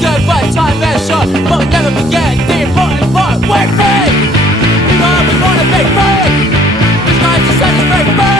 good, but time is short. But we never forget the important part. We're free! We wanna be free! It's nice to set us free!